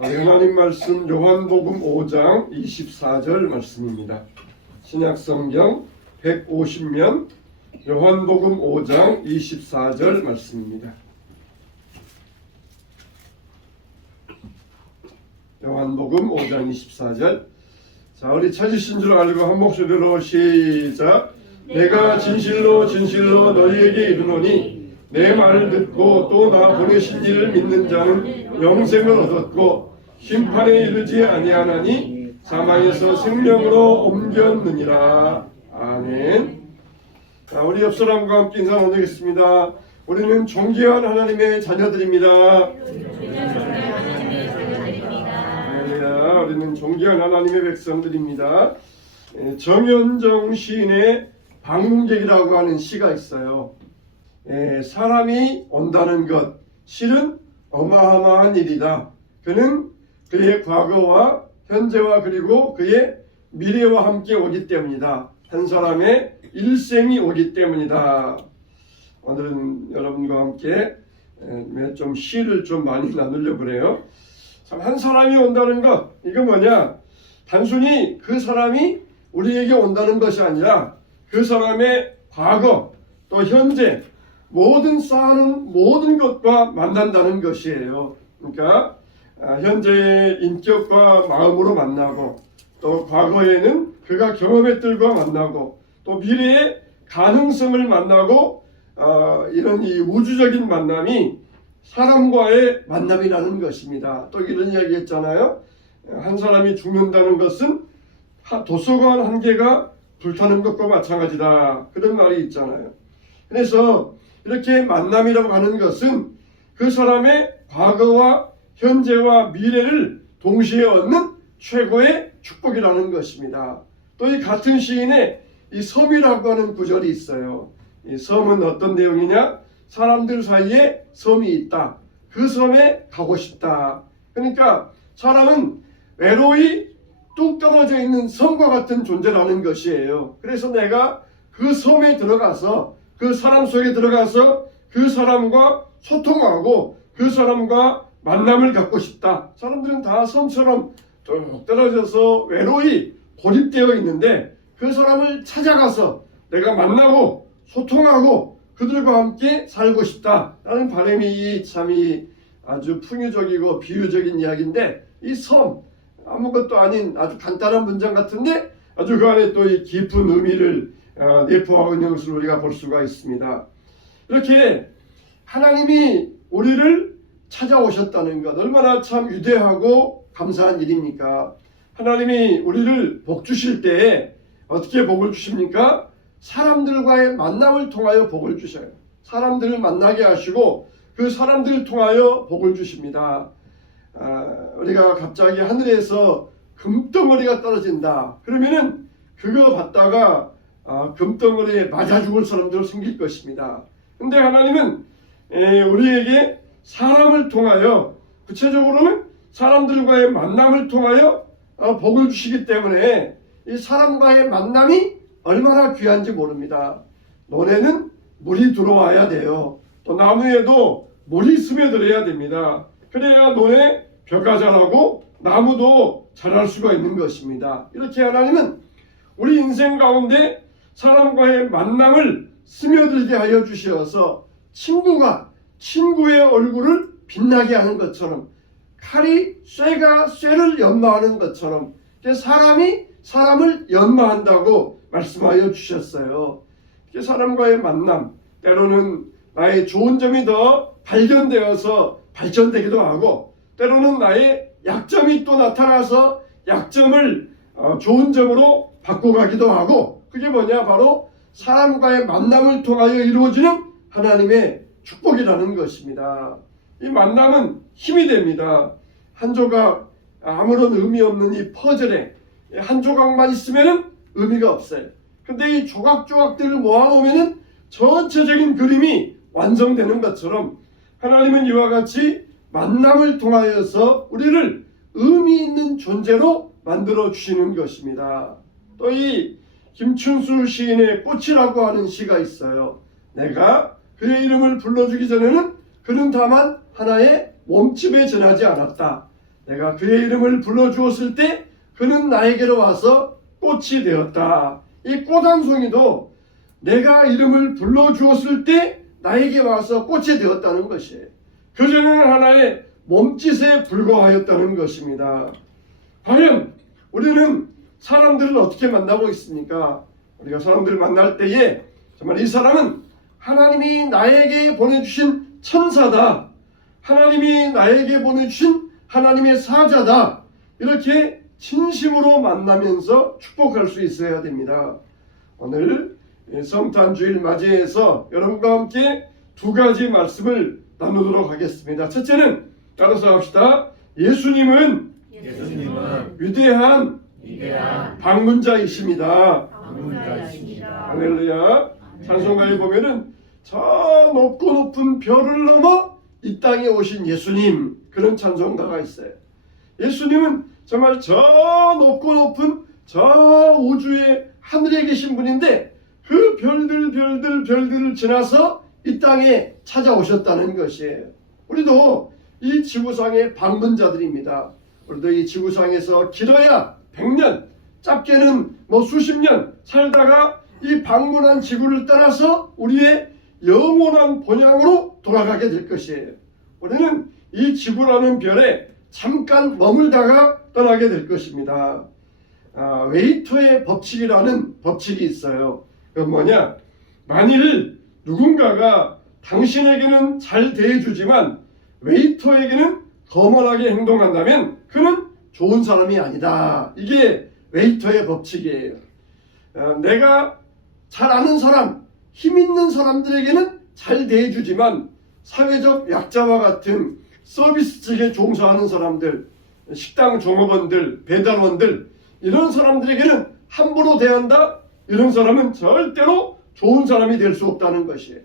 하나님 말씀 요한복음 5장 24절 말씀입니다. 신약성경 150면 요한복음 5장 24절 말씀입니다. 요한복음 5장 24절. 자, 우리 찾으신 줄 알고 한 목소리로 시작. 내가 진실로 진실로 너희에게 이르노니 내 말을 듣고 또 나 보내신 이를 믿는 자는 영생을 얻었고 심판에 이르지 아니하나니 사망에서 생명으로 옮겼느니라. 아멘. 자, 우리 옆 사람과 함께 인사 나누겠습니다. 우리는 존귀한 하나님의 자녀들입니다. 우리는 존귀한 하나님의 백성들입니다. 정현정 시인의 방문객이라고 하는 시가 있어요. 사람이 온다는 것, 실은 어마어마한 일이다. 그는 그의 과거와 현재와 그리고 그의 미래와 함께 오기 때문이다. 한 사람의 일생이 오기 때문이다. 오늘은 여러분과 함께 좀 시를 좀 많이 나누려고 그래요. 참, 한 사람이 온다는 것, 이거 뭐냐? 단순히 그 사람이 우리에게 온다는 것이 아니라 그 사람의 과거 또 현재 모든 쌓아놓은 모든 것과 만난다는 것이에요. 그러니까 현재의 인격과 마음으로 만나고 또 과거에는 그가 경험했들과 만나고 또 미래의 가능성을 만나고 이런 이 우주적인 만남이 사람과의 만남이라는 것입니다. 또 이런 이야기 했잖아요. 한 사람이 죽는다는 것은 도서관 한 개가 불타는 것과 마찬가지다. 그런 말이 있잖아요. 그래서 이렇게 만남이라고 하는 것은 그 사람의 과거와 현재와 미래를 동시에 얻는 최고의 축복이라는 것입니다. 또 이 같은 시인의 이 섬이라고 하는 구절이 있어요. 이 섬은 어떤 내용이냐? 사람들 사이에 섬이 있다. 그 섬에 가고 싶다. 그러니까 사람은 외로이 뚝 떨어져 있는 섬과 같은 존재라는 것이에요. 그래서 내가 그 섬에 들어가서 그 사람 속에 들어가서 그 사람과 소통하고 그 사람과 만남을 갖고 싶다. 사람들은 다 섬처럼 뚝 떨어져서 외로이 고립되어 있는데 그 사람을 찾아가서 내가 만나고 소통하고 그들과 함께 살고 싶다라는 바람이 참이 아주 풍요적이고 비유적인 이야기인데, 이 섬, 아무것도 아닌 아주 간단한 문장 같은데 아주 그 안에 또 이 깊은 의미를 내포하고 있는 것을 우리가 볼 수가 있습니다. 이렇게 하나님이 우리를 찾아오셨다는 것, 얼마나 참 위대하고 감사한 일입니까? 하나님이 우리를 복 주실 때에 어떻게 복을 주십니까? 사람들과의 만남을 통하여 복을 주셔요. 사람들을 만나게 하시고 그 사람들을 통하여 복을 주십니다. 우리가 갑자기 하늘에서 금덩어리가 떨어진다. 그러면은 그거 받다가 금덩어리에 맞아 죽을 사람들 생길 것입니다. 근데 하나님은 우리에게 사람을 통하여, 구체적으로는 사람들과의 만남을 통하여 복을 주시기 때문에 이 사람과의 만남이 얼마나 귀한지 모릅니다. 논에는 물이 들어와야 돼요. 또 나무에도 물이 스며들어야 됩니다. 그래야 논에 벼가 자라고 나무도 자랄 수가 있는 것입니다. 이렇게 하나님은 우리 인생 가운데 사람과의 만남을 스며들게 하여 주셔서 친구가 친구의 얼굴을 빛나게 하는 것처럼, 칼이 쇠가 쇠를 연마하는 것처럼 사람이 사람을 연마한다고 말씀하여 주셨어요. 사람과의 만남, 때로는 나의 좋은 점이 더 발견되어서 발전되기도 하고, 때로는 나의 약점이 또 나타나서 약점을 좋은 점으로 바꿔가기도 하고, 그게 뭐냐? 바로 사람과의 만남을 통하여 이루어지는 하나님의 축복이라는 것입니다. 이 만남은 힘이 됩니다. 한 조각, 아무런 의미 없는 이 퍼즐에 한 조각만 있으면 의미가 없어요. 근데 이 조각조각들을 모아놓으면 전체적인 그림이 완성되는 것처럼 하나님은 이와 같이 만남을 통하여서 우리를 의미 있는 존재로 만들어 주시는 것입니다. 또 이 김춘수 시인의 꽃이라고 하는 시가 있어요. 내가 그의 이름을 불러주기 전에는 그는 다만 하나의 몸집에 지나지 않았다. 내가 그의 이름을 불러주었을 때 그는 나에게로 와서 꽃이 되었다. 이 꽃 한 송이도 내가 이름을 불러주었을 때 나에게 와서 꽃이 되었다는 것이에요. 그전에는 하나의 몸짓에 불과하였다는 것입니다. 과연 우리는 사람들을 어떻게 만나고 있습니까? 우리가 사람들을 만날 때에 정말 이 사람은 하나님이 나에게 보내주신 천사다, 하나님이 나에게 보내주신 하나님의 사자다, 이렇게 진심으로 만나면서 축복할 수 있어야 됩니다. 오늘 성탄주일 맞이해서 여러분과 함께 두 가지 말씀을 나누도록 하겠습니다. 첫째는 따라서 합시다. 예수님은 위대한 방문자이십니다. 할렐루야. 찬송가에 보면은 저 높고 높은 별을 넘어 이 땅에 오신 예수님, 그런 찬송가가 있어요. 예수님은 정말 저 높고 높은 저 우주의 하늘에 계신 분인데 그 별들을 지나서 이 땅에 찾아오셨다는 것이에요. 우리도 이 지구상의 방문자들입니다. 우리도 이 지구상에서 길어야 100년, 짧게는 수십 년 살다가 이 방문한 지구를 떠나서 우리의 영원한 본향으로 돌아가게 될 것이에요. 우리는 이 지구라는 별에 잠깐 머물다가 떠나게 될 것입니다. 웨이터의 법칙이라는 법칙이 있어요. 그건 뭐냐? 만일 누군가가 당신에게는 잘 대해주지만 웨이터에게는 거만하게 행동한다면 그는 좋은 사람이 아니다. 이게 웨이터의 법칙이에요. 내가 잘 아는 사람, 힘 있는 사람들에게는 잘 대해주지만 사회적 약자와 같은 서비스직에 종사하는 사람들, 식당 종업원들, 배달원들, 이런 사람들에게는 함부로 대한다? 이런 사람은 절대로 좋은 사람이 될 수 없다는 것이에요.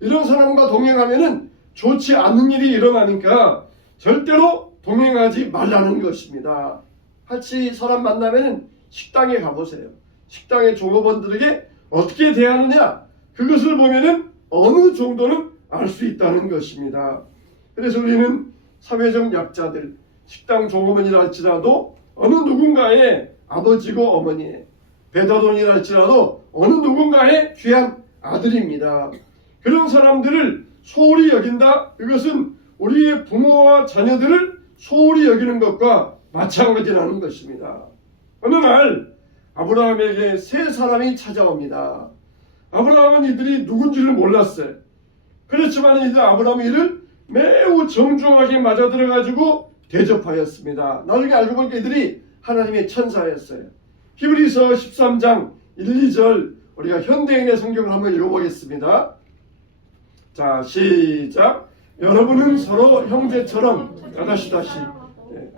이런 사람과 동행하면은 좋지 않은 일이 일어나니까 절대로 동행하지 말라는 것입니다. 같이 사람 만나면은 식당에 가보세요. 식당의 종업원들에게 어떻게 대하느냐, 그것을 보면은 어느 정도는 알 수 있다는 것입니다. 그래서 우리는 사회적 약자들, 식당 종업원이라 할지라도 어느 누군가의 아버지고 어머니의, 배달원이라 할지라도 어느 누군가의 귀한 아들입니다. 그런 사람들을 소홀히 여긴다? 이것은 우리의 부모와 자녀들을 소홀히 여기는 것과 마찬가지라는 것입니다. 어느 날 아브라함에게 세 사람이 찾아옵니다. 아브라함은 이들이 누군지를 몰랐어요. 그렇지만 이들 아브라함이 이를 매우 정중하게 맞아들어가지고 대접하였습니다. 나중에 알고 보니까 이들이 하나님의 천사였어요. 히브리서 13장 1, 2절 우리가 현대인의 성경을 한번 읽어보겠습니다. 자, 시작. 여러분은 서로 형제처럼 다시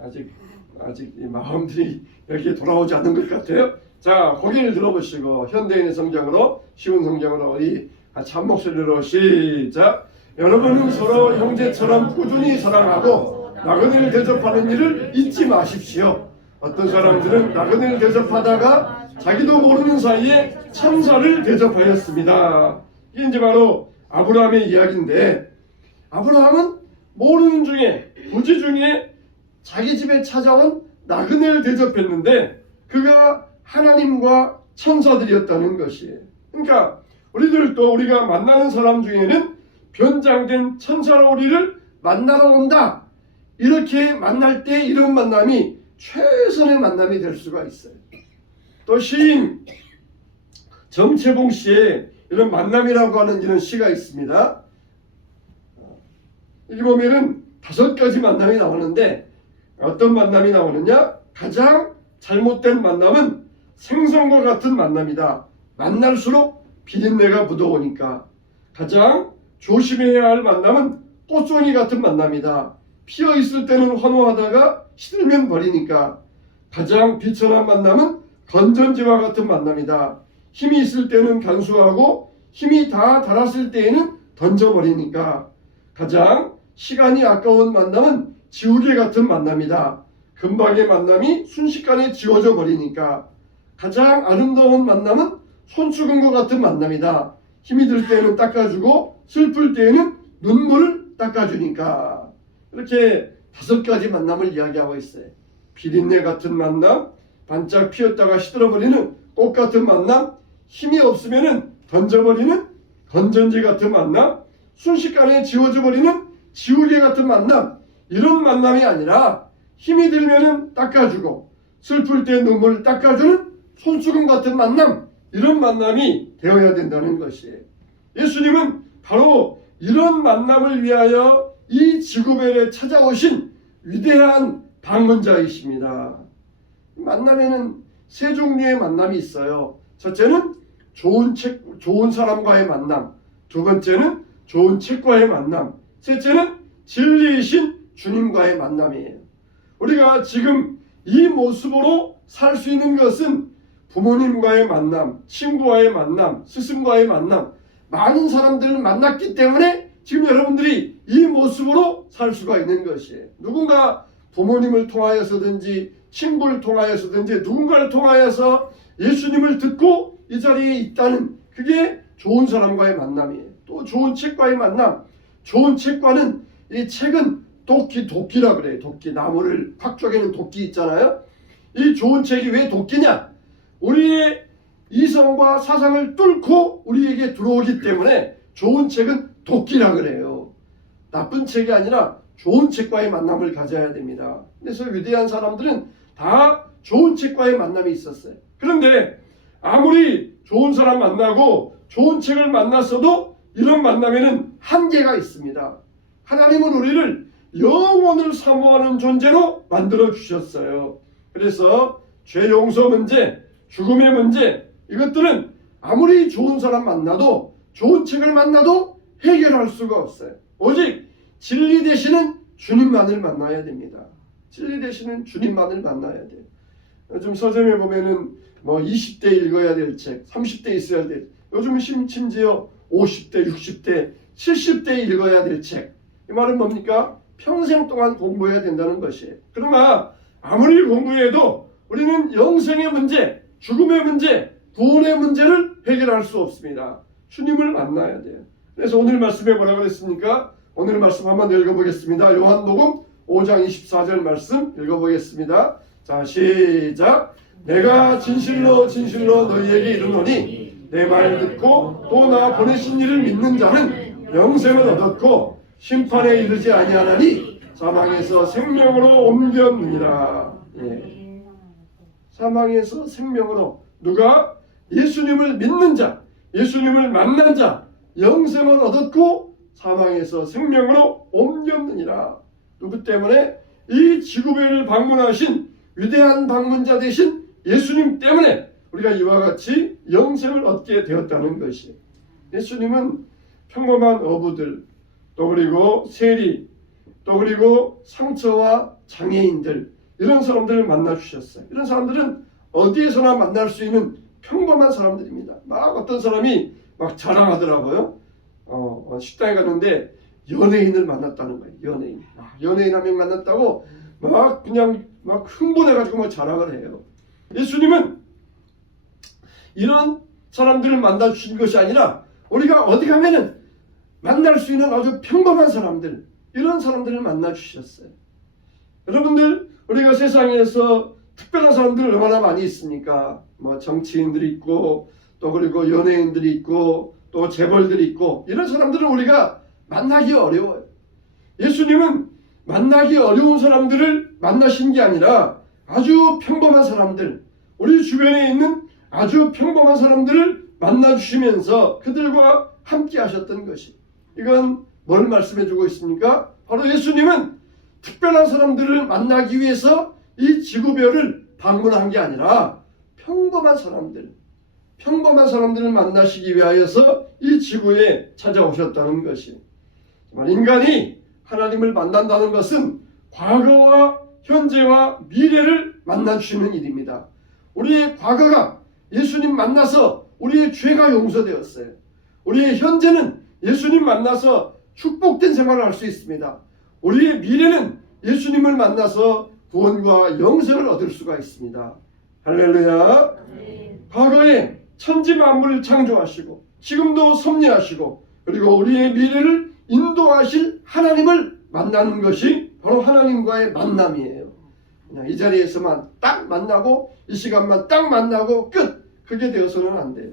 아직 이 마음들이 이렇게 돌아오지 않는 것 같아요. 자, 고개를 들어보시고 현대인의 성경으로, 쉬운 성경으로 우리 같이 한 목소리로 시작. 여러분은 서로 형제처럼 꾸준히 사랑하고 나그네를 대접하는 일을 잊지 마십시오. 어떤 사람들은 나그네를 대접하다가 자기도 모르는 사이에 천사를 대접하였습니다. 이게 이제 바로 아브라함의 이야기인데, 아브라함은 모르는 중에 부지 중에 자기 집에 찾아온 나그네를 대접했는데 그가 하나님과 천사들이었다는 것이에요. 그러니까 우리들도 우리가 만나는 사람 중에는 변장된 천사로 우리를 만나러 온다, 이렇게 만날 때 이런 만남이 최선의 만남이 될 수가 있어요. 또 시인 정채봉 씨의 이런 만남이라고 하는 이런 시가 있습니다. 여기 보면은 5가지 만남이 나오는데 어떤 만남이 나오느냐? 가장 잘못된 만남은 생선과 같은 만남이다. 만날수록 비린내가 묻어오니까. 가장 조심해야 할 만남은 꽃송이 같은 만남이다. 피어 있을 때는 환호하다가 시들면 버리니까. 가장 비천한 만남은 건전지와 같은 만남이다. 힘이 있을 때는 간수하고 힘이 다 닳았을 때에는 던져버리니까. 가장 시간이 아까운 만남은 지우개 같은 만남이다. 금방의 만남이 순식간에 지워져 버리니까. 가장 아름다운 만남은 손수건과 같은 만남이다. 힘이 들 때는 닦아주고 슬플 때에는 눈물을 닦아주니까. 이렇게 5가지 만남을 이야기하고 있어요. 비린내 같은 만남, 반짝 피었다가 시들어버리는 꽃 같은 만남, 힘이 없으면 던져버리는 건전지 같은 만남, 순식간에 지워져 버리는 지우개 같은 만남, 이런 만남이 아니라 힘이 들면 닦아주고 슬플 때 눈물을 닦아주는 손수건 같은 만남, 이런 만남이 되어야 된다는 것이에요. 예수님은 바로 이런 만남을 위하여 이 지구별에 찾아오신 위대한 방문자이십니다. 만남에는 3종류의 만남이 있어요. 첫째는 좋은 사람과의 만남, 두 번째는 좋은 책과의 만남, 셋째는 진리이신 주님과의 만남이에요. 우리가 지금 이 모습으로 살 수 있는 것은 부모님과의 만남, 친구와의 만남, 스승과의 만남, 많은 사람들을 만났기 때문에 지금 여러분들이 이 모습으로 살 수가 있는 것이에요. 누군가 부모님을 통하여서든지 친구를 통하여서든지 누군가를 통하여서 예수님을 듣고 이 자리에 있다는, 그게 좋은 사람과의 만남이에요. 또 좋은 책과의 만남. 좋은 책과는, 이 책은 도끼라 그래요. 도끼, 나무를 팍 쪼개는 도끼 있잖아요. 이 좋은 책이 왜 도끼냐? 우리의 이성과 사상을 뚫고 우리에게 들어오기 때문에 좋은 책은 도끼라 그래요. 나쁜 책이 아니라 좋은 책과의 만남을 가져야 됩니다. 그래서 위대한 사람들은 다 좋은 책과의 만남이 있었어요. 그런데 아무리 좋은 사람 만나고 좋은 책을 만났어도 이런 만남에는 한계가 있습니다. 하나님은 우리를 영원을 사모하는 존재로 만들어 주셨어요. 그래서 죄 용서 문제, 죽음의 문제, 이것들은 아무리 좋은 사람 만나도, 좋은 책을 만나도 해결할 수가 없어요. 오직 진리 되시는 주님만을 만나야 됩니다. 진리 되시는 주님만을 만나야 돼요. 요즘 서점에 보면은 20대 읽어야 될 책, 30대 있어야 될, 요즘은 심지어 50대, 60대, 70대 읽어야 될 책. 이 말은 뭡니까? 평생 동안 공부해야 된다는 것이에요. 그러나 아무리 공부해도 우리는 영생의 문제, 죽음의 문제, 구원의 문제를 해결할 수 없습니다. 주님을 만나야 돼요. 그래서 오늘 말씀에 뭐라고 그랬습니까? 오늘 말씀 한번 읽어보겠습니다. 요한복음 5장 24절 말씀 읽어보겠습니다. 자, 시작. 내가 진실로 너희에게 이르노니 내 말 듣고 또 나 보내신 이를 믿는 자는 영생을 얻었고 심판에 이르지 아니하나니 사망에서 생명으로 옮겼느니라. 예. 사망에서 생명으로, 누가? 예수님을 믿는 자, 예수님을 만난 자, 영생을 얻었고 사망에서 생명으로 옮겼느니라. 누구 때문에? 이 지구별을 방문하신 위대한 방문자 되신 예수님 때문에 우리가 이와 같이 영생을 얻게 되었다는 것이에요. 예수님은 평범한 어부들, 또 그리고 세리, 또 그리고 상처와 장애인들, 이런 사람들을 만나 주셨어요. 이런 사람들은 어디에서나 만날 수 있는 평범한 사람들입니다. 막 어떤 사람이 막 자랑하더라고요. 식당에 갔는데 연예인을 만났다는 거예요. 연예인 한 명 만났다고 막 그냥 막 흥분해가지고 막 자랑을 해요. 예수님은 이런 사람들을 만나 주신 것이 아니라 우리가 어디 가면은 만날 수 있는 아주 평범한 사람들, 이런 사람들을 만나 주셨어요. 여러분들, 우리가 세상에서 특별한 사람들 얼마나 많이 있습니까? 정치인들이 있고, 또 그리고 연예인들이 있고, 또 재벌들이 있고, 이런 사람들은 우리가 만나기 어려워요. 예수님은 만나기 어려운 사람들을 만나신 게 아니라 아주 평범한 사람들, 우리 주변에 있는 아주 평범한 사람들을 만나 주시면서 그들과 함께 하셨던 것이, 이건 뭘 말씀해 주고 있습니까? 바로 예수님은 특별한 사람들을 만나기 위해서 이 지구별을 방문한 게 아니라 평범한 사람들을 만나시기 위하여서 이 지구에 찾아오셨다는 것이, 인간이 하나님을 만난다는 것은 과거와 현재와 미래를 만나주시는 일입니다. 우리의 과거가 예수님 만나서 우리의 죄가 용서되었어요. 우리의 현재는 예수님 만나서 축복된 생활을 할 수 있습니다. 우리의 미래는 예수님을 만나서 구원과 영생을 얻을 수가 있습니다. 할렐루야. 과거에 천지 만물을 창조하시고 지금도 섭리하시고 그리고 우리의 미래를 인도하실 하나님을 만나는 것이 바로 하나님과의 만남이에요. 그냥 이 자리에서만 딱 만나고 이 시간만 딱 만나고 끝. 그게 되어서는 안 돼요.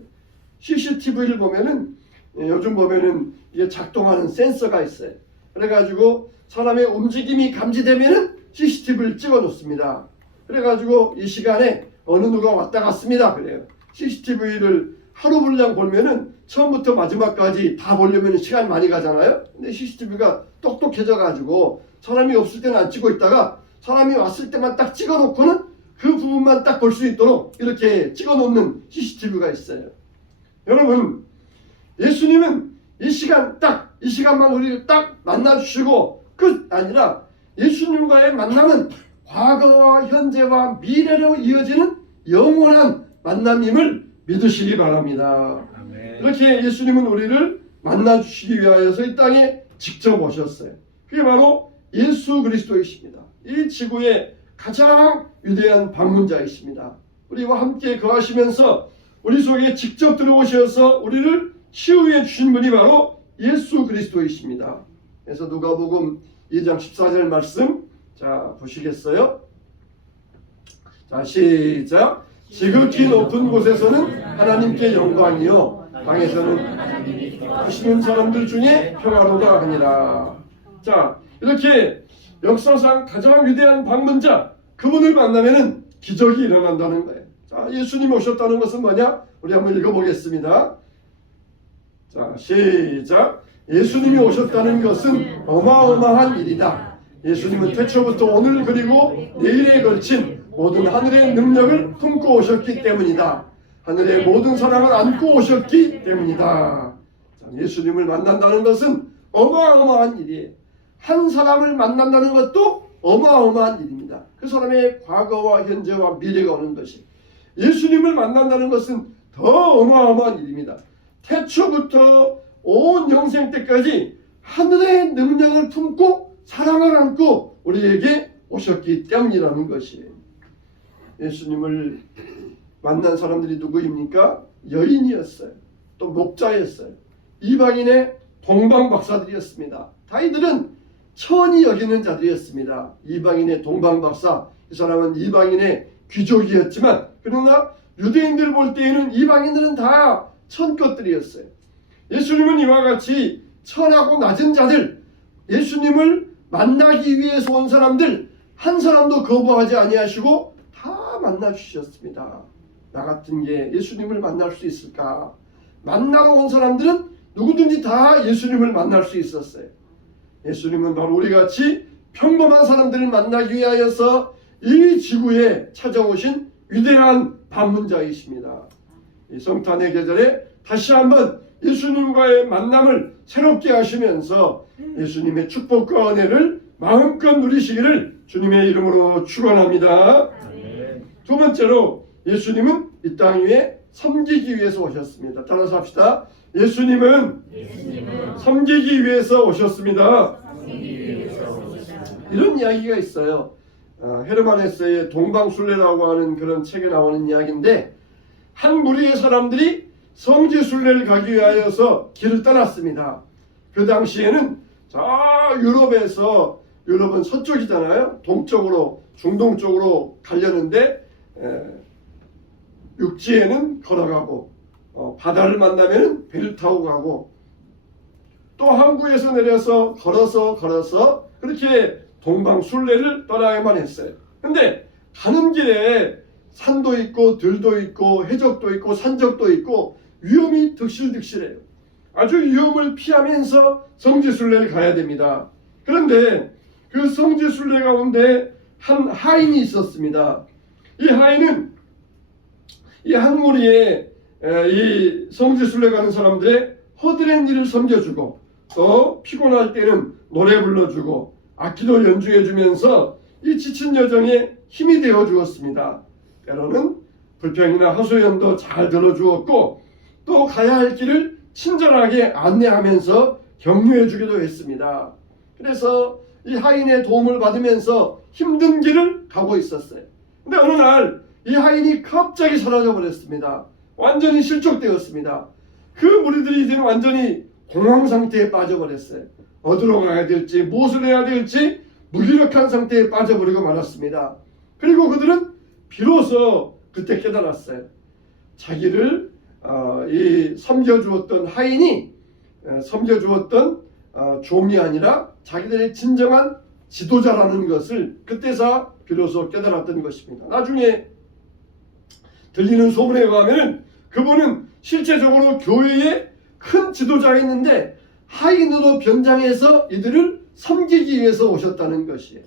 CCTV를 보면은 요즘 보면은 이게 작동하는 센서가 있어요. 그래가지고 사람의 움직임이 감지되면은 CCTV를 찍어 놓습니다. 그래가지고 이 시간에 어느 누가 왔다 갔습니다. 그래요. CCTV를 하루 분량 보면은 처음부터 마지막까지 다 보려면 시간 많이 가잖아요. 근데 CCTV가 똑똑해져가지고 사람이 없을 때는 안 찍고 있다가 사람이 왔을 때만 딱 찍어 놓고는 그 부분만 딱 볼 수 있도록 이렇게 찍어 놓는 CCTV가 있어요. 여러분, 예수님은 이 시간만 우리를 딱 만나주시고 끝 아니라 예수님과의 만남은 과거와 현재와 미래로 이어지는 영원한 만남임을 믿으시기 바랍니다. 아멘. 이렇게 예수님은 우리를 만나주시기 위하여서 이 땅에 직접 오셨어요. 그게 바로 예수 그리스도이십니다. 이 지구의 가장 위대한 방문자이십니다. 우리와 함께 거하시면서 우리 속에 직접 들어오셔서 우리를 치유해 주신 분이 바로 예수 그리스도이십니다. 그래서 누가복음 2장 14절 말씀 자 보시겠어요? 자 시작. 지극히 높은 곳에서는 하나님께 영광이요 땅에서는 하시는 사람들 중에 평화로다 하니라. 자 이렇게 역사상 가장 위대한 방문자 그분을 만나면은 기적이 일어난다는 거예요. 자 예수님이 오셨다는 것은 뭐냐? 우리 한번 읽어보겠습니다. 자 시작. 예수님이 오셨다는 것은 어마어마한 일이다. 예수님은 태초부터 오늘 그리고 내일에 걸친 모든 하늘의 능력을 품고 오셨기 때문이다. 하늘의 모든 사랑을 안고 오셨기 때문이다. 자, 예수님을 만난다는 것은 어마어마한 일이에요. 한 사람을 만난다는 것도 어마어마한 일입니다. 그 사람의 과거와 현재와 미래가 오는 것이. 예수님을 만난다는 것은 더 어마어마한 일입니다. 태초부터 온 영생 때까지 하늘의 능력을 품고 사랑을 안고 우리에게 오셨기 때문이라는 것이에요. 예수님을 만난 사람들이 누구입니까? 여인이었어요. 또 목자였어요. 이방인의 동방박사들이었습니다. 다 이들은 천히 여기는 자들이었습니다. 이방인의 동방박사, 이 사람은 이방인의 귀족이었지만 그러나 유대인들 볼 때에는 이방인들은 다 천것들이었어요. 예수님은 이와 같이 천하고 낮은 자들, 예수님을 만나기 위해서 온 사람들 한 사람도 거부하지 아니하시고 다 만나 주셨습니다. 나 같은 게 예수님을 만날 수 있을까? 만나러 온 사람들은 누구든지 다 예수님을 만날 수 있었어요. 예수님은 바로 우리같이 평범한 사람들을 만나기 위하여서 이 지구에 찾아오신 위대한 방문자이십니다. 이 성탄의 계절에 다시 한번 예수님과의 만남을 새롭게 하시면서 예수님의 축복과 은혜를 마음껏 누리시기를 주님의 이름으로 축원합니다. 두 번째로 예수님은 이 땅 위에 섬기기 위해서 오셨습니다. 따라서 합시다. 예수님은 섬기기 위해서 오셨습니다. 이런 이야기가 있어요. 헤르만 헤세의 동방순례라고 하는 그런 책에 나오는 이야기인데 한 무리의 사람들이 성지순례를 가기 위하여서 길을 떠났습니다. 그 당시에는 저 유럽에서, 유럽은 서쪽이잖아요. 동쪽으로, 중동 쪽으로 가려는데 육지에는 걸어가고 바다를 만나면 배를 타고 가고 또 항구에서 내려서 걸어서 그렇게 동방순례를 떠나야만 했어요. 근데 가는 길에 산도 있고 들도 있고 해적도 있고 산적도 있고 위험이 득실득실해요. 아주 위험을 피하면서 성지순례를 가야 됩니다. 그런데 그 성지순례 가운데 한 하인이 있었습니다. 이 하인은 이 한 무리에 이 성지순례 가는 사람들의 허드렛 일을 섬겨주고 또 피곤할 때는 노래 불러주고 악기도 연주해주면서 이 지친 여정에 힘이 되어 주었습니다. 때로는 불평이나 하소연도 잘 들어주었고 또 가야 할 길을 친절하게 안내하면서 격려해 주기도 했습니다. 그래서 이 하인의 도움을 받으면서 힘든 길을 가고 있었어요. 근데 어느 날 이 하인이 갑자기 사라져 버렸습니다. 완전히 실족되었습니다. 그 무리들이 이제 완전히 공황 상태에 빠져버렸어요. 어디로 가야 될지 무엇을 해야 될지 무기력한 상태에 빠져버리고 말았습니다. 그리고 그들은 비로소 그때 깨달았어요. 자기를 섬겨주었던 하인이 섬겨주었던 종이 아니라 자기들의 진정한 지도자라는 것을 그때서 비로소 깨달았던 것입니다. 나중에 들리는 소문에 의하면 그분은 실제적으로 교회의 큰 지도자였는데 하인으로 변장해서 이들을 섬기기 위해서 오셨다는 것이에요.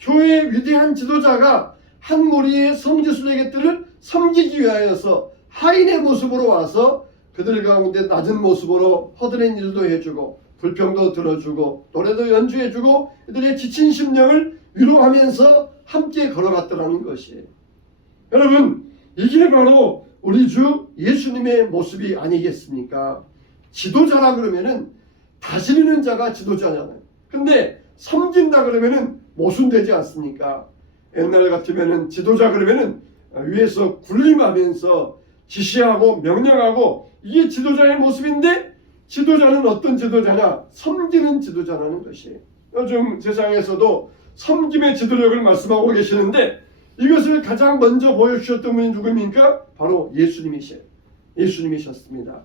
교회의 위대한 지도자가 한 무리의 성지순례객들을 섬기기 위하여서 하인의 모습으로 와서 그들 가운데 낮은 모습으로 허드렛 일도 해주고 불평도 들어주고 노래도 연주해주고 이들의 지친 심령을 위로하면서 함께 걸어갔더라는 것이에요. 여러분, 이게 바로 우리 주 예수님의 모습이 아니겠습니까? 지도자라 그러면은 다스리는 자가 지도자잖아요. 근데 섬긴다 그러면은 모순되지 않습니까? 옛날 같으면은 지도자 그러면은 위에서 군림하면서 지시하고 명령하고 이게 지도자의 모습인데 지도자는 어떤 지도자냐? 섬기는 지도자라는 것이에요. 요즘 세상에서도 섬김의 지도력을 말씀하고 계시는데 이것을 가장 먼저 보여주셨던 분이 누구입니까? 바로 예수님이셨습니다.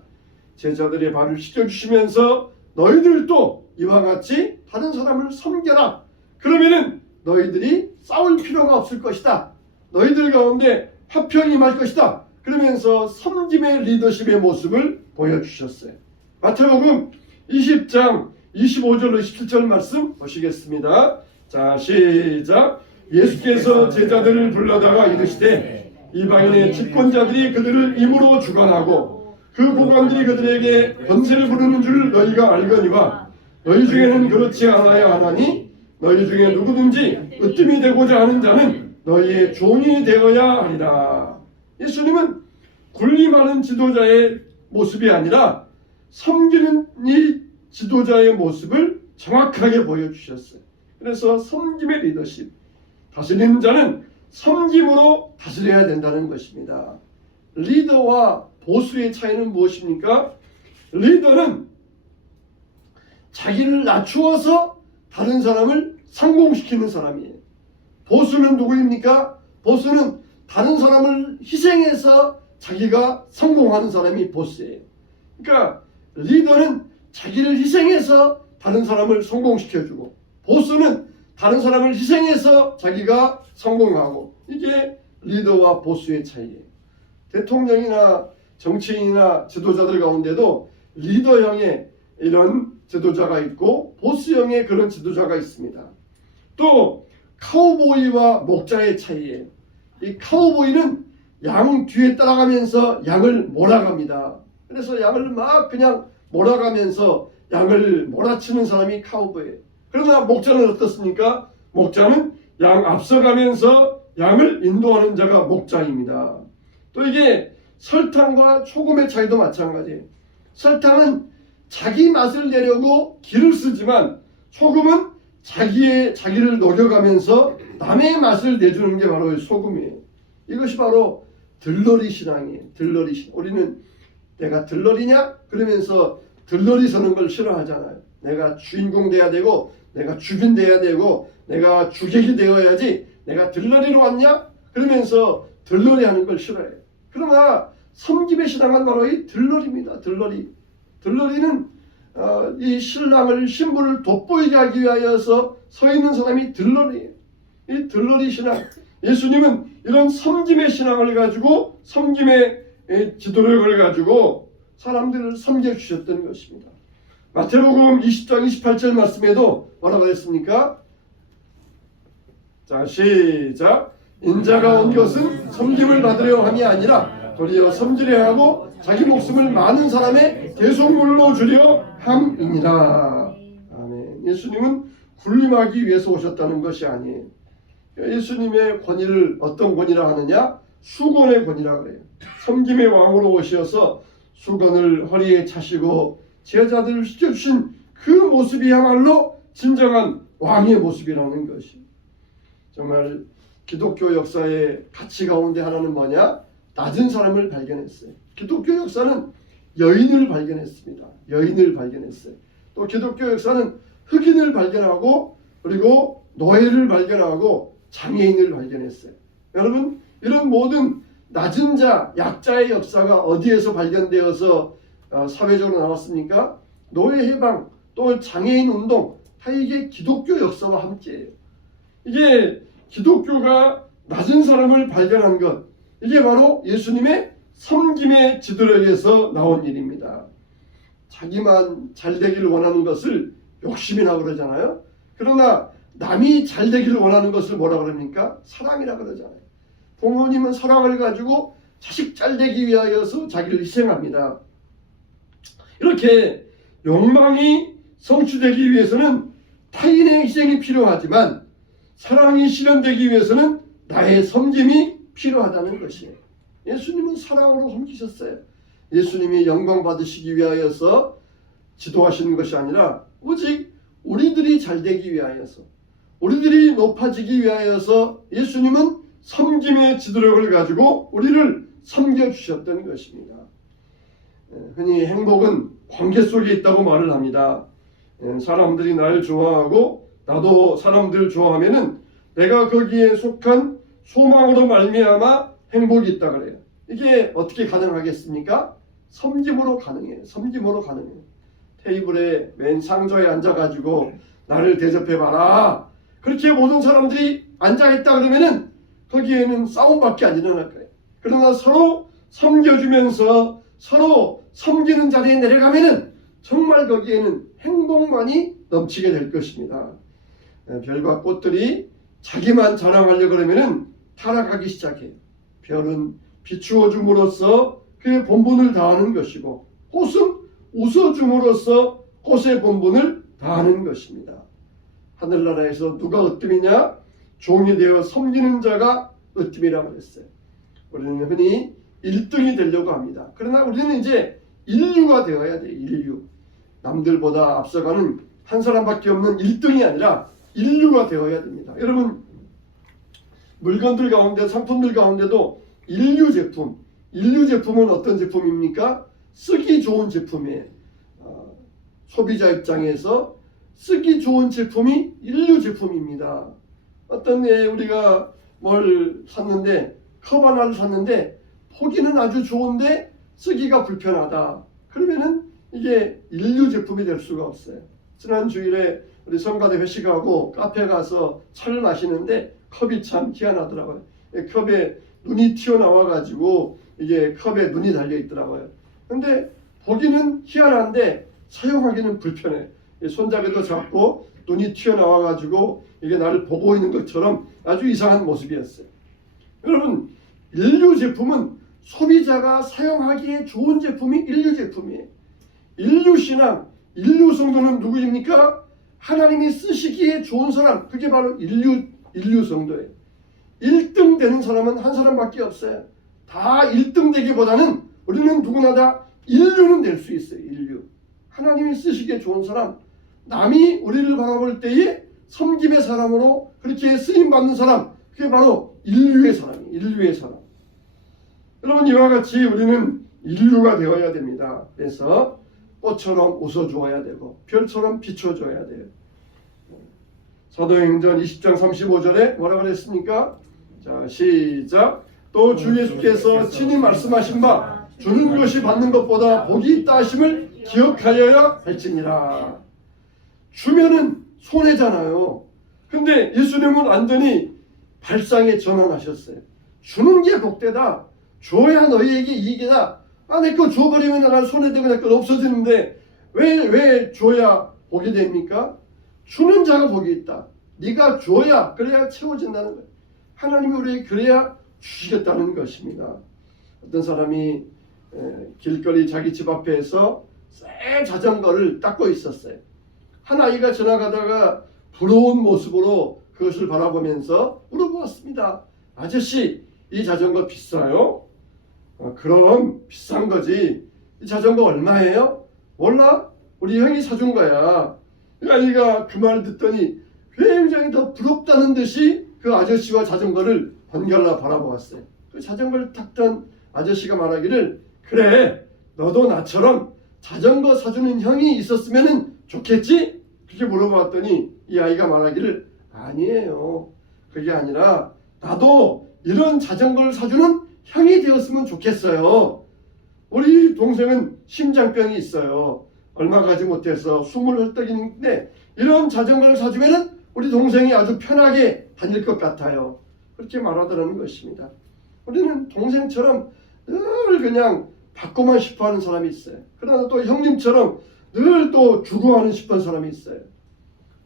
제자들의 발을 씻겨주시면서 너희들도 이와 같이 다른 사람을 섬겨라. 그러면은 너희들이 싸울 필요가 없을 것이다. 너희들 가운데 화평이 임할 것이다. 그러면서 섬김의 리더십의 모습을 보여주셨어요. 마태복음 20장 25절로 27절 말씀 보시겠습니다. 자, 시작. 예수께서 제자들을 불러다가 이르시되 이방인의 집권자들이 그들을 임으로 주관하고 그 고관들이 그들에게 권세를 부르는 줄 너희가 알거니와 너희 중에는 그렇지 않아야 하나니 너희 중에 누구든지 으뜸이 되고자 하는 자는 너희의 종이 되어야 하리라. 예수님은 군림하는 지도자의 모습이 아니라 섬기는 이 지도자의 모습을 정확하게 보여주셨어요. 그래서 섬김의 리더십, 다스리는 자는 섬김으로 다스려야 된다는 것입니다. 리더와 보수의 차이는 무엇입니까? 리더는 자기를 낮추어서 다른 사람을 성공시키는 사람이에요. 보수는 누구입니까? 보수는 다른 사람을 희생해서 자기가 성공하는 사람이 보스예요. 그러니까 리더는 자기를 희생해서 다른 사람을 성공시켜주고 보스는 다른 사람을 희생해서 자기가 성공하고 이게 리더와 보스의 차이예요. 대통령이나 정치인이나 지도자들 가운데도 리더형의 이런 지도자가 있고 보스형의 그런 지도자가 있습니다. 또 카우보이와 목자의 차이예요. 이 카우보이는 양 뒤에 따라가면서 양을 몰아갑니다. 그래서 양을 막 그냥 몰아가면서 양을 몰아치는 사람이 카우보이예요. 그러나 목자는 어떻습니까? 목자는 양 앞서가면서 양을 인도하는 자가 목자입니다. 또 이게 설탕과 소금의 차이도 마찬가지예요. 설탕은 자기 맛을 내려고 기를 쓰지만 소금은 자기를 녹여가면서 남의 맛을 내주는 게 바로 소금이에요. 이것이 바로 들러리 신앙이에요. 들러리 신앙. 우리는 내가 들러리냐? 그러면서 들러리 서는 걸 싫어하잖아요. 내가 주인공 돼야 되고 내가 주빈 돼야 되고 내가 주객이 되어야지 내가 들러리로 왔냐? 그러면서 들러리 하는 걸 싫어해요. 그러나 섬김의 신앙은 바로 이 들러리입니다. 들러리는 이 신부를 돋보이게 하기 위하여서 서 있는 사람이 들러리예요. 이 들러리 신앙. 예수님은 이런 섬김의 신앙을 가지고 섬김의 지도력을 가지고 사람들을 섬겨주셨던 것입니다. 마태복음 20장 28절 말씀에도 뭐라고 했습니까? 자, 시작. 인자가 온 것은 섬김을 받으려 함이 아니라 도리어 섬기려 하고 자기 목숨을 많은 사람의 대속물로 주려 함이니라. 아멘. 예수님은 군림하기 위해서 오셨다는 것이 아니에요. 예수님의 권위를 어떤 권위라 하느냐? 수건의 권위라 그래요. 섬김의 왕으로 오셔서 수건을 허리에 차시고 제자들을 시켜주신 그 모습이야말로 진정한 왕의 모습이라는 것이. 정말 기독교 역사의 가치 가운데 하나는 뭐냐? 낮은 사람을 발견했어요. 기독교 역사는 여인을 발견했습니다. 여인을 발견했어요. 또 기독교 역사는 흑인을 발견하고 그리고 노예를 발견하고 장애인을 발견했어요. 여러분, 이런 모든 낮은 자, 약자의 역사가 어디에서 발견되어서 사회적으로 나왔습니까? 노예 해방, 또 장애인 운동, 다 이게 기독교 역사와 함께해요. 이게 기독교가 낮은 사람을 발견한 것, 이게 바로 예수님의 섬김의 지도력에서 나온 일입니다. 자기만 잘 되기를 원하는 것을 욕심이라 그러잖아요. 그러나 남이 잘 되기를 원하는 것을 뭐라 그럽니까? 사랑이라 그러잖아요. 부모님은 사랑을 가지고 자식 잘 되기 위하여서 자기를 희생합니다. 이렇게 욕망이 성취되기 위해서는 타인의 희생이 필요하지만 사랑이 실현되기 위해서는 나의 섬김이 필요하다는 것이에요. 예수님은 사랑으로 섬기셨어요. 예수님이 영광 받으시기 위하여서 지도하시는 것이 아니라 오직 우리들이 잘 되기 위하여서, 우리들이 높아지기 위하여서 예수님은 섬김의 지도력을 가지고 우리를 섬겨주셨던 것입니다. 흔히 행복은 관계 속에 있다고 말을 합니다. 사람들이 나를 좋아하고 나도 사람들을 좋아하면은 내가 거기에 속한 소망으로 말미암아 행복이 있다 그래요. 이게 어떻게 가능하겠습니까? 섬김으로 가능해요. 섬김으로 가능해요. 테이블에 맨 상좌에 앉아가지고 나를 대접해봐라. 그렇게 모든 사람들이 앉아있다 그러면은 거기에는 싸움밖에 안 일어날 거예요. 그러나 서로 섬겨주면서 서로 섬기는 자리에 내려가면은 정말 거기에는 행복만이 넘치게 될 것입니다. 별과 꽃들이 자기만 자랑하려고 그러면은 타락하기 시작해요. 별은 비추어 줌으로써 그의 본분을 다하는 것이고 꽃은 웃어줌으로써 꽃의 본분을 다하는 것입니다. 하늘나라에서 누가 으뜸이냐? 종이 되어 섬기는 자가 으뜸이라고 했어요. 우리는 흔히 1등이 되려고 합니다. 그러나 우리는 이제 인류가 되어야 돼요. 인류. 남들보다 앞서가는 한 사람밖에 없는 1등이 아니라 인류가 되어야 됩니다. 여러분, 물건들 가운데, 상품들 가운데도 인류 제품은 어떤 제품입니까? 쓰기 좋은 제품이에요. 소비자 입장에서 쓰기 좋은 제품이 인류 제품입니다. 어떤 애 우리가 뭘 샀는데, 컵 하나를 샀는데 보기는 아주 좋은데 쓰기가 불편하다. 그러면은 이게 인류 제품이 될 수가 없어요. 지난 주일에 우리 성가대 회식하고 카페 가서 차를 마시는데 컵이 참 희한하더라고요. 컵에 눈이 튀어나와 가지고 이게 컵에 눈이 달려 있더라고요. 근데 보기는 희한한데 사용하기는 불편해. 손잡이도 작고 눈이 튀어나와 가지고 이게 나를 보고 있는 것처럼 아주 이상한 모습이었어요. 여러분, 인류 제품은 소비자가 사용하기에 좋은 제품이 인류 제품이에요. 인류 신앙, 인류 성도는 누구입니까? 하나님이 쓰시기에 좋은 사람, 그게 바로 인류 성도예요. 1등 되는 사람은 한 사람밖에 없어요. 다 1등 되기보다는 우리는 누구나 다 인류는 될 수 있어요. 인류. 하나님이 쓰시기에 좋은 사람, 남이 우리를 바라볼 때에 섬김의 사람으로 그렇게 쓰임받는 사람, 그게 바로 인류의 사람이에요. 인류의 사람. 여러분, 이와 같이 우리는 인류가 되어야 됩니다. 그래서 꽃처럼 웃어주어야 되고 별처럼 비춰줘야 돼요. 사도행전 20장 35절에 뭐라고 그랬습니까? 자, 시작. 또 주 예수께서 친히 말씀하신 바 주는 것이 받는 것보다 복이 있다 하심을 기억하여야 할지니라. 주면은 손해잖아요. 근데 예수님은 완전히 발상에 전환하셨어요. 주는 게 복되다. 줘야 너희에게 이익이다. 내 거 줘버리면 난 손해되고 내 거 없어지는데 왜 줘야 복이 됩니까? 주는 자가 복이 있다. 네가 줘야, 그래야 채워진다는 거예요. 하나님이 우리에게 그래야 주시겠다는 것입니다. 어떤 사람이 길거리 자기 집 앞에서 새 자전거를 닦고 있었어요. 한 아이가 지나가다가 부러운 모습으로 그것을 바라보면서 물어보았습니다. 아저씨, 이 자전거 비싸요? 그럼 비싼 거지. 이 자전거 얼마예요? 몰라? 우리 형이 사준 거야. 이 아이가 그 말을 듣더니 굉장히 더 부럽다는 듯이 그 아저씨와 자전거를 번갈아 바라보았어요. 그 자전거를 탔던 아저씨가 말하기를, 그래, 너도 나처럼 자전거 사주는 형이 있었으면 좋겠지? 그렇게 그렇게 물어봤더니 이 아이가 말하기를 아니에요. 그게 아니라 나도 이런 자전거를 사주는 형이 되었으면 좋겠어요. 우리 동생은 심장병이 있어요. 얼마 가지 못해서 숨을 헐떡이는데 이런 자전거를 사주면은 우리 동생이 아주 편하게 다닐 것 같아요. 그렇게 말하더라는 것입니다. 우리는 동생처럼 늘 그냥 받고만 싶어하는 사람이 있어요. 그러나 또 형님처럼 늘 또 주고 하는 싶은 사람이 있어요.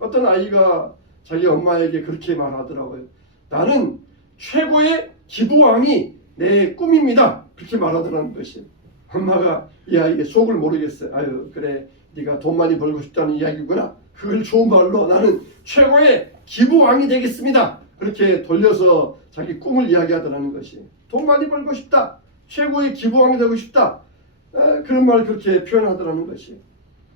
어떤 아이가 자기 엄마에게 그렇게 말하더라고요. 나는 최고의 기부왕이 내 꿈입니다. 그렇게 말하더라는 것이에요. 엄마가 이 아이의 속을 모르겠어요. 아유 그래 네가 돈 많이 벌고 싶다는 이야기구나. 그걸 좋은 말로 나는 최고의 기부왕이 되겠습니다. 그렇게 돌려서 자기 꿈을 이야기하더라는 것이에요. 돈 많이 벌고 싶다. 최고의 기부왕이 되고 싶다. 그런 말 그렇게 표현하더라는 것이에요.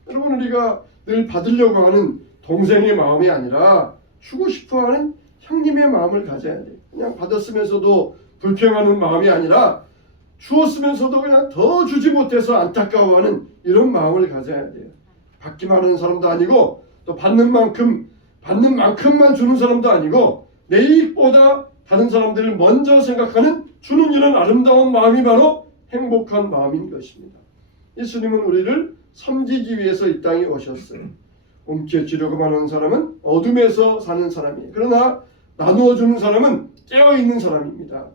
여러분 우리가 늘 받으려고 하는 동생의 마음이 아니라 주고 싶어하는 형님의 마음을 가져야 돼요. 그냥 받았으면서도 불평하는 마음이 아니라 주었으면서도 그냥 더 주지 못해서 안타까워하는 이런 마음을 가져야 돼요. 받기만 하는 사람도 아니고 또 받는 만큼만 주는 사람도 아니고 내 이익보다 다른 사람들을 먼저 생각하는 주는 이런 아름다운 마음이 바로 행복한 마음인 것입니다. 예수님은 우리를 섬기기 위해서 이 땅에 오셨어요. 움켜쥐려고만 하는 사람은 어둠에서 사는 사람이에요. 그러나 나누어 주는 사람은 깨어있는 사람입니다.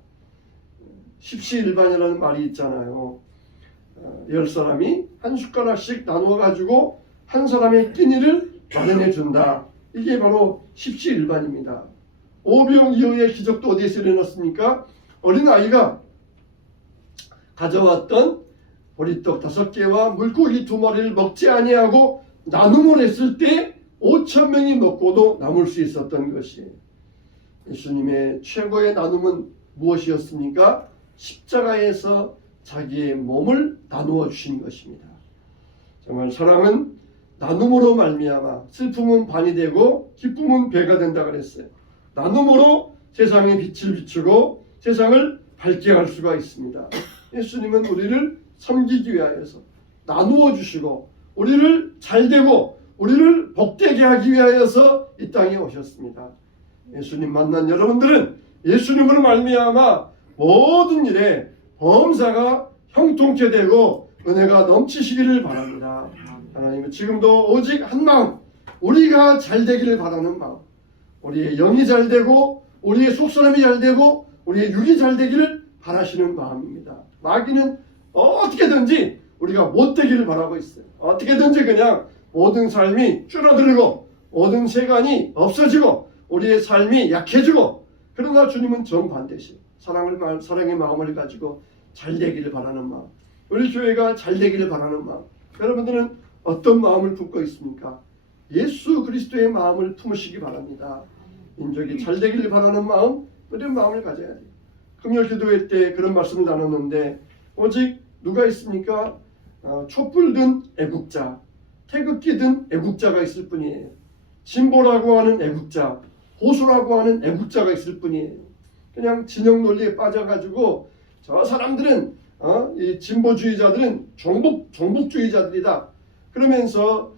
십시일반이라는 말이 있잖아요. 10사람이 한 숟가락씩 나누어 가지고 한 사람의 끼니를 마련해 준다. 이게 바로 십시일반입니다. 오병 이어의 기적도 어디에서 일어났습니까? 어린아이가 가져왔던 보리떡 5개와 물고기 2마리를 먹지 아니하고 나눔을 했을 때 5,000명이 먹고도 남을 수 있었던 것이에요. 예수님의 최고의 나눔은 무엇이었습니까? 십자가에서 자기의 몸을 나누어 주신 것입니다. 정말 사랑은 나눔으로 말미암아 슬픔은 반이 되고 기쁨은 배가 된다 그랬어요. 나눔으로 세상의 빛을 비추고 세상을 밝게 할 수가 있습니다. 예수님은 우리를 섬기기 위하여서 나누어 주시고 우리를 잘되고 우리를 복되게 하기 위하여서 이 땅에 오셨습니다. 예수님 만난 여러분들은 예수님으로 말미암아 모든 일에 범사가 형통케 되고 은혜가 넘치시기를 바랍니다. 하나님은 지금도 오직 한 마음, 우리가 잘되기를 바라는 마음, 우리의 영이 잘되고 우리의 속사람이 잘되고 우리의 육이 잘되기를 바라시는 마음입니다. 마귀는 어떻게든지 우리가 못되기를 바라고 있어요. 어떻게든지 그냥 모든 삶이 줄어들고 모든 세간이 없어지고 우리의 삶이 약해지고, 그러나 주님은 정반대시 사랑의 마음을 가지고 잘되기를 바라는 마음, 우리 교회가 잘되기를 바라는 마음. 여러분들은 어떤 마음을 품고 있습니까? 예수 그리스도의 마음을 품으시기 바랍니다. 민족이 잘되기를 바라는 마음, 그런 마음을 가져야 돼요. 금요 기도회 때 그런 말씀을 나눴는데 오직 누가 있습니까? 촛불 든 애국자, 태극기 든 애국자가 있을 뿐이에요. 진보라고 하는 애국자, 보수라고 하는 애국자가 있을 뿐이에요. 그냥 진영 논리에 빠져가지고 저 사람들은 이 진보주의자들은 종북주의자들이다 그러면서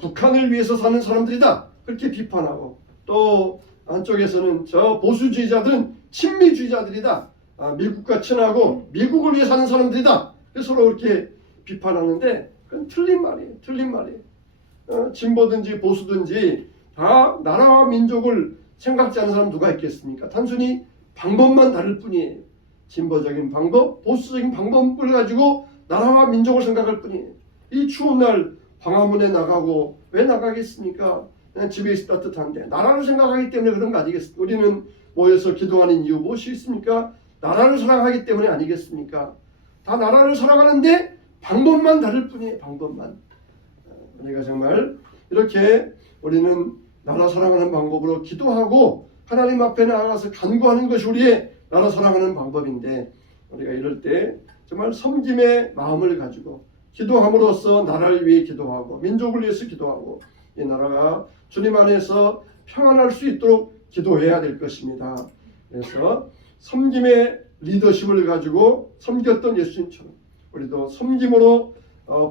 북한을 위해서 사는 사람들이다 그렇게 비판하고, 또 한쪽에서는 저 보수주의자들은 친미주의자들이다, 미국과 친하고 미국을 위해 사는 사람들이다, 서로 그렇게 비판하는데 그건 틀린 말이에요. 틀린 말이에요. 진보든지 보수든지 다 나라와 민족을 생각지 않는 사람 누가 있겠습니까? 단순히 방법만 다를 뿐이에요. 진보적인 방법, 보수적인 방법을 가지고 나라와 민족을 생각할 뿐이에요. 이 추운 날 광화문에 나가고 왜 나가겠습니까? 그냥 집에 있을 따뜻한데 나라를 생각하기 때문에 그런 거 아니겠습니까? 우리는 모여서 기도하는 이유 무엇이 있습니까? 나라를 사랑하기 때문에 아니겠습니까? 다 나라를 사랑하는데 방법만 다를 뿐이에요. 방법만. 우리가 정말 이렇게 우리는 나라 사랑하는 방법으로 기도하고 하나님 앞에 나아가서 간구하는 것이 우리의 나라 사랑하는 방법인데, 우리가 이럴 때 정말 섬김의 마음을 가지고 기도함으로써 나라를 위해 기도하고 민족을 위해서 기도하고 이 나라가 주님 안에서 평안할 수 있도록 기도해야 될 것입니다. 그래서 섬김의 리더십을 가지고 섬겼던 예수님처럼 우리도 섬김으로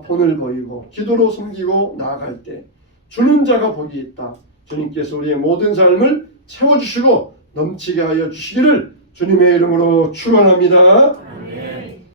본을 보이고 기도로 섬기고 나아갈 때 주는 자가 복이 있다. 주님께서 우리의 모든 삶을 채워주시고 넘치게 하여 주시기를 주님의 이름으로 축원합니다.